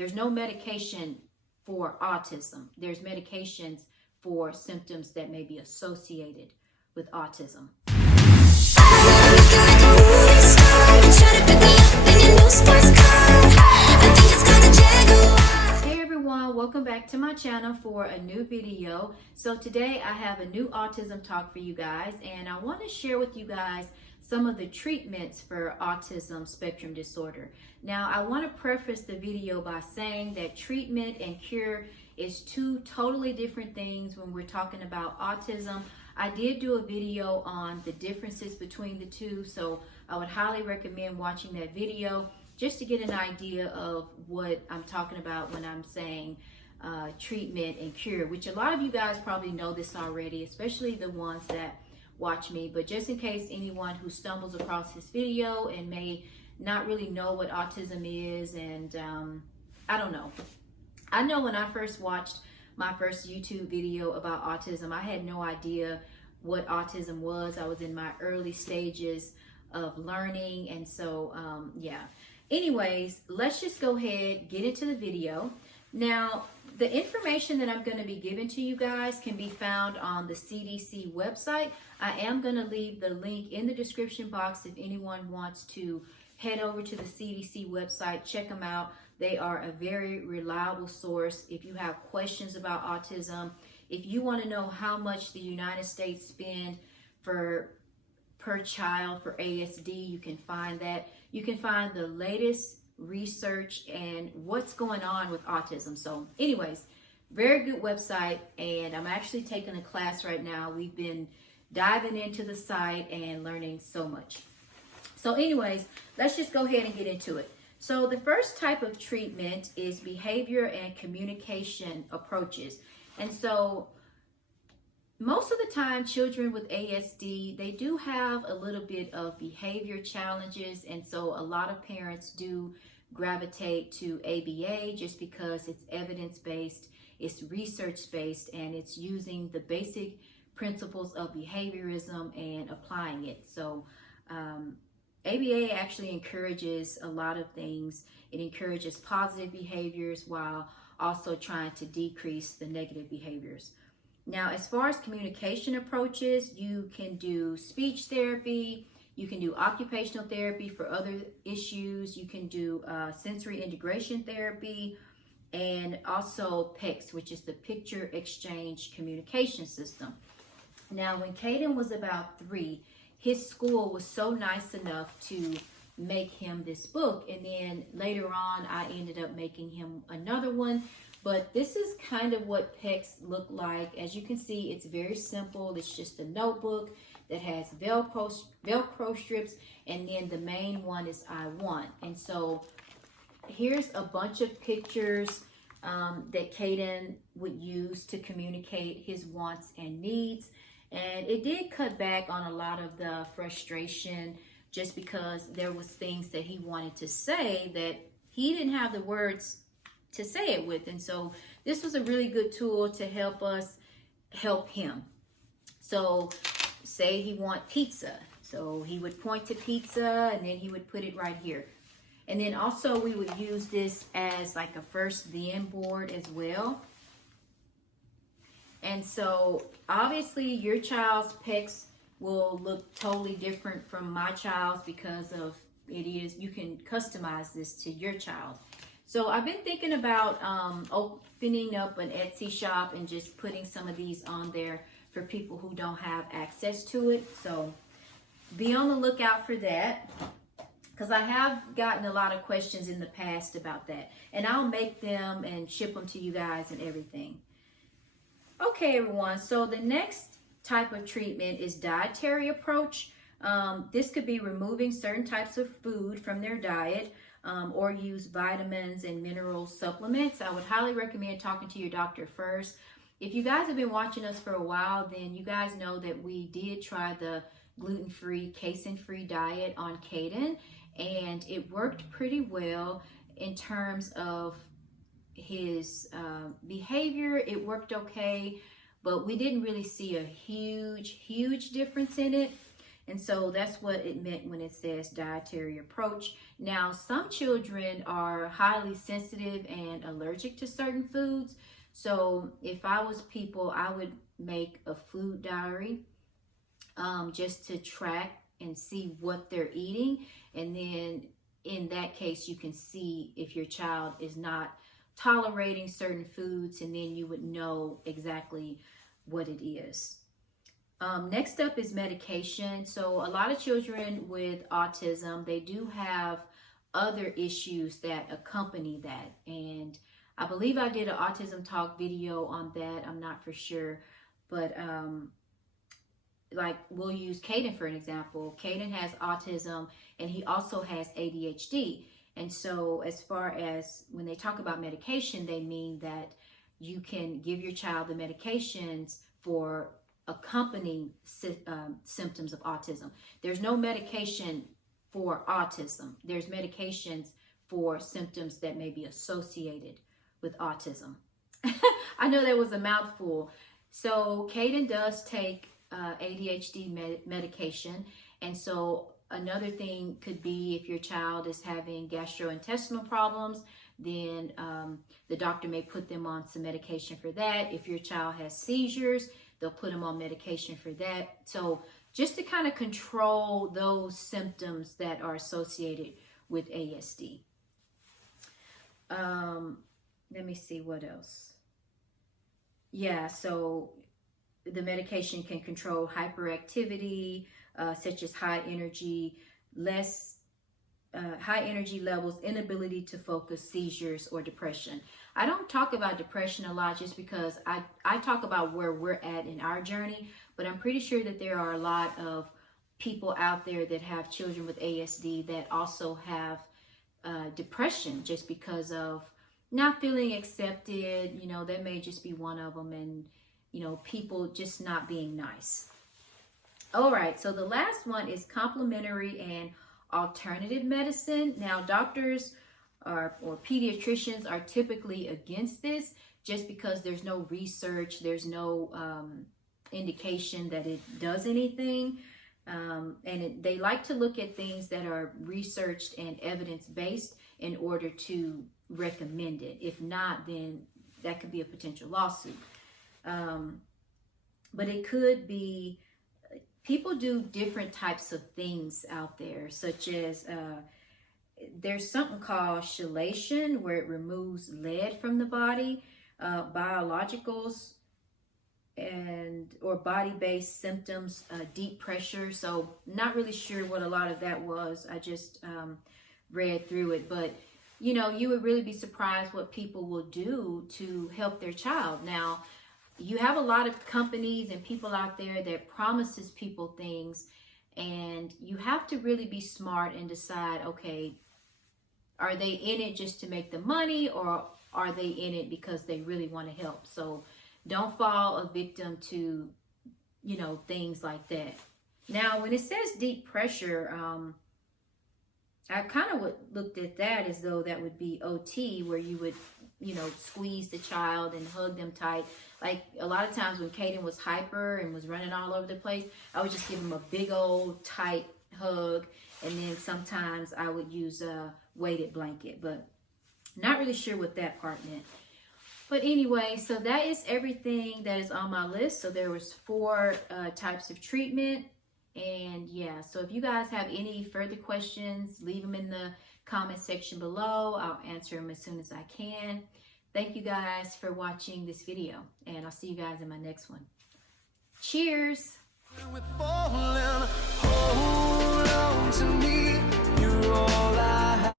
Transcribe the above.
There's no medication for autism. There's medications for symptoms that may be associated with autism. Hey everyone, welcome back to my channel for a new video. So today I have a new autism talk for you guys, and I want to share with you guys some of the treatments for autism spectrum disorder. Now, I want to preface the video by saying that treatment and cure is two totally different things when we're talking about autism. I did do a video on the differences between the two, so I would highly recommend watching that video just to get an idea of what I'm talking about when I'm saying treatment and cure, which a lot of you guys probably know this already, especially the ones that watch me. But just in case anyone who stumbles across this video and may not really know what autism is, and I don't know. I know when I first watched my first YouTube video about autism, I had no idea what autism was. I was in my early stages of learning, and so yeah. Anyways, let's just go ahead, get into the video. Now, the information that I'm going to be giving to you guys can be found on the CDC website. I am going to leave the link in the description box if anyone wants to head over to the CDC website, check them out. They are a very reliable source. If you have questions about autism, if you want to know how much the United States spend per child for ASD, you can find that. You can find the latest research and what's going on with autism. So anyways, very good website, and I'm actually taking a class right now. We've been diving into the site and learning so much. So anyways, let's just go ahead and get into it. So the first type of treatment is behavior and communication approaches. And so most of the time, children with ASD, they do have a little bit of behavior challenges. And so a lot of parents do gravitate to ABA just because it's evidence-based, it's research-based, and it's using the basic principles of behaviorism and applying it. So ABA actually encourages a lot of things. It encourages positive behaviors while also trying to decrease the negative behaviors. Now, as far as communication approaches, you can do speech therapy, you can do occupational therapy for other issues, you can do sensory integration therapy, and also PECS, which is the Picture Exchange Communication System. Now, when Caden was about 3, his school was so nice enough to make him this book, and then later on I ended up making him another one. But this is kind of what PECS look like. As you can see, it's very simple. It's just a notebook that has Velcro strips, and then the main one is I want. And so here's a bunch of pictures that Caden would use to communicate his wants and needs. And it did cut back on a lot of the frustration just because there was things that he wanted to say that he didn't have the words to say it with. And so this was a really good tool to help us help him. So say he want pizza. So he would point to pizza and then he would put it right here. And then also we would use this as like a first then board as well. And so obviously your child's PECS will look totally different from my child's because of you can customize this to your child. So I've been thinking about opening up an Etsy shop and just putting some of these on there for people who don't have access to it. So be on the lookout for that, because I have gotten a lot of questions in the past about that. And I'll make them and ship them to you guys and everything. Okay, everyone, so the next type of treatment is dietary approach. This could be removing certain types of food from their diet, or use vitamins and mineral supplements. I would highly recommend talking to your doctor first. If you guys have been watching us for a while, then you guys know that we did try the gluten-free, casein-free diet on Caden, and it worked pretty well in terms of his behavior. It worked okay, but we didn't really see a huge difference in it. And so that's what it meant when it says dietary approach. Now, some children are highly sensitive and allergic to certain foods. So if I was people, I would make a food diary just to track and see what they're eating. And then in that case, you can see if your child is not tolerating certain foods, and then you would know exactly what it is. Next up is medication. So a lot of children with autism, they do have other issues that accompany that. And I believe I did an autism talk video on that. I'm not for sure, but like we'll use Caden for an example. Caden has autism and he also has ADHD. And so as far as when they talk about medication, they mean that you can give your child the medications for accompanying symptoms of autism. There's no medication for autism. There's medications for symptoms that may be associated with autism. I know that was a mouthful. So Caden does take ADHD medication. And so another thing could be if your child is having gastrointestinal problems, then the doctor may put them on some medication for that. If your child has seizures, they'll put them on medication for that. So just to kind of control those symptoms that are associated with ASD. Let me see what else. Yeah, so the medication can control hyperactivity, such as high energy levels, inability to focus, seizures, or depression. I don't talk about depression a lot just because I talk about where we're at in our journey, but I'm pretty sure that there are a lot of people out there that have children with ASD that also have depression just because of not feeling accepted. You know, that may just be one of them, and you know, people just not being nice. All right, so the last one is complementary and alternative medicine. Now, doctors or pediatricians are typically against this just because there's no research, there's no indication that it does anything. They like to look at things that are researched and evidence-based in order to recommend it. If not, then that could be a potential lawsuit. But it could be, people do different types of things out there, such as there's something called chelation, where it removes lead from the body, biologicals, or body-based symptoms, deep pressure. So not really sure what a lot of that was. I just read through it, but you know, you would really be surprised what people will do to help their child. Now, you have a lot of companies and people out there that promises people things, and you have to really be smart and decide, okay, are they in it just to make the money, or are they in it because they really want to help? So don't fall a victim to, you know, things like that. Now, when it says deep pressure, I kind of looked at that as though that would be OT, where you would, you know, squeeze the child and hug them tight. Like a lot of times when Caden was hyper and was running all over the place, I would just give him a big old tight hug. And then sometimes I would use a weighted blanket, but not really sure what that part meant. But anyway, so that is everything that is on my list. So there was 4 types of treatment. And yeah, so if you guys have any further questions, leave them in the comment section below. I'll answer them as soon as I can. Thank you guys for watching this video, and I'll see you guys in my next one. Cheers! Hold on to me.